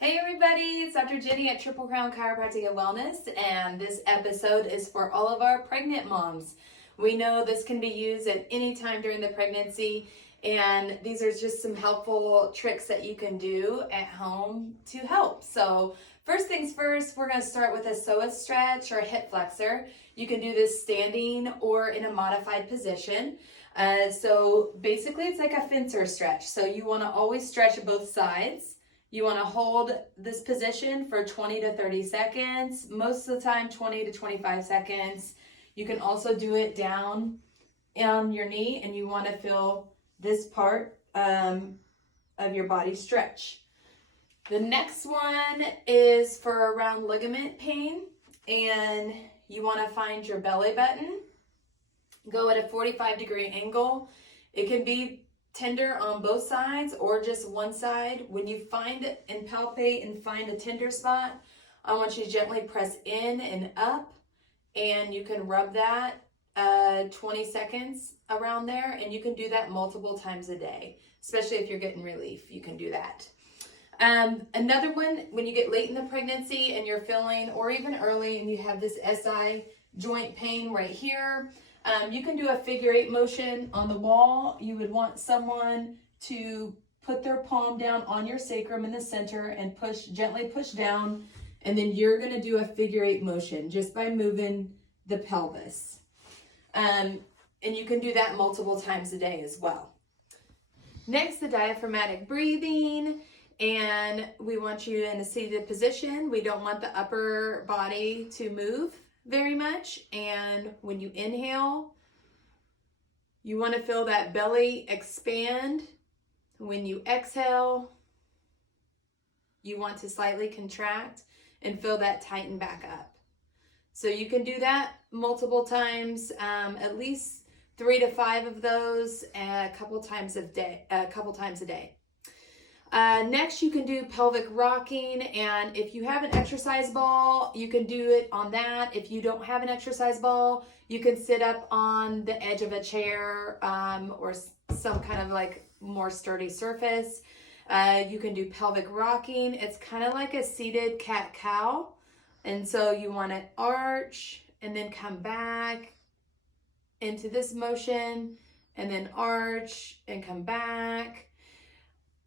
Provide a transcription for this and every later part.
Hey everybody, it's Dr. Jenny at Triple Crown Chiropractic and Wellness, and this episode is for all of our pregnant moms. We know this can be used at any time during the pregnancy, and these are just some helpful tricks that you can do at home to help. So first things first, we're going to start with a psoas stretch or a hip flexor. You can do this standing or in a modified position. So basically it's like a fencer stretch. So you want to always stretch both sides. You want to hold this position for 20 to 30 seconds, most of the time 20 to 25 seconds. You can also do it down on your knee, and you want to feel this part of your body stretch. The next one is for around ligament pain, and you want to find your belly button. Go at a 45-degree angle. It can be tender on both sides or just one side. When you find it and palpate and find a tender spot, I want you to gently press in and up, and you can rub that 20 seconds around there, and you can do that multiple times a day, especially if you're getting relief. You can do that. Another one, when you get late in the pregnancy and you're feeling, or even early, and you have this SI joint pain right here, you can do a figure 8 motion on the wall. You would want someone to put their palm down on your sacrum in the center and gently push down. And then you're going to do a figure 8 motion just by moving the pelvis. And you can do that multiple times a day as well. Next, the diaphragmatic breathing. And we want you in a seated position. We don't want the upper body to move very much. And when you inhale, you want to feel that belly expand. When you exhale, you want to slightly contract and feel that tighten back up. So you can do that multiple times, at least 3 to 5 of those a couple times a day. Next, you can do pelvic rocking, and if you have an exercise ball, you can do it on that. If you don't have an exercise ball, you can sit up on the edge of a chair or some kind of like more sturdy surface. You can do pelvic rocking. It's kind of like a seated cat-cow, and so you want to arch and then come back into this motion, and then arch and come back.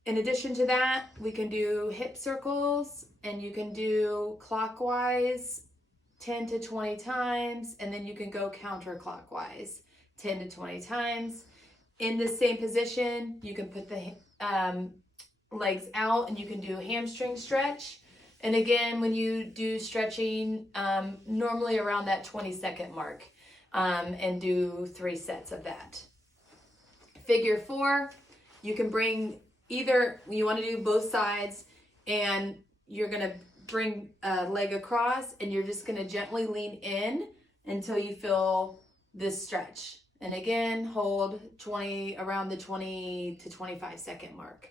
In addition to that, we can do hip circles, and you can do clockwise 10 to 20 times, and then you can go counterclockwise 10 to 20 times. In the same position, you can put the legs out, and you can do a hamstring stretch. And again, when you do stretching, normally around that 20-second mark, and do 3 sets of that. Figure 4, you can bring either, you want to do both sides, and you're going to bring a leg across, and you're just going to gently lean in until you feel this stretch. And again, hold around the 20 to 25 second mark.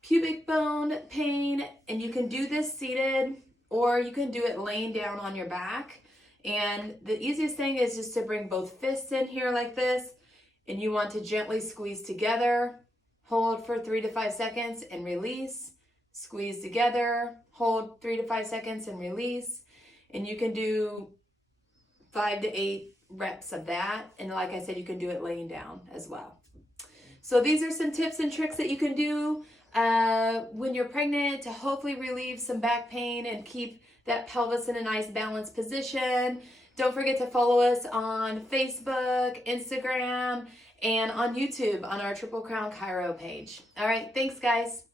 Pubic bone pain, and you can do this seated, or you can do it laying down on your back. And the easiest thing is just to bring both fists in here like this, and you want to gently squeeze together, hold for 3 to 5 seconds and release, squeeze together, hold 3 to 5 seconds and release. And you can do 5 to 8 reps of that. And like I said, you can do it laying down as well. So these are some tips and tricks that you can do when you're pregnant to hopefully relieve some back pain and keep that pelvis in a nice balanced position. Don't forget to follow us on Facebook, Instagram, and on YouTube on our Triple Crown Chiro page. All right, thanks guys.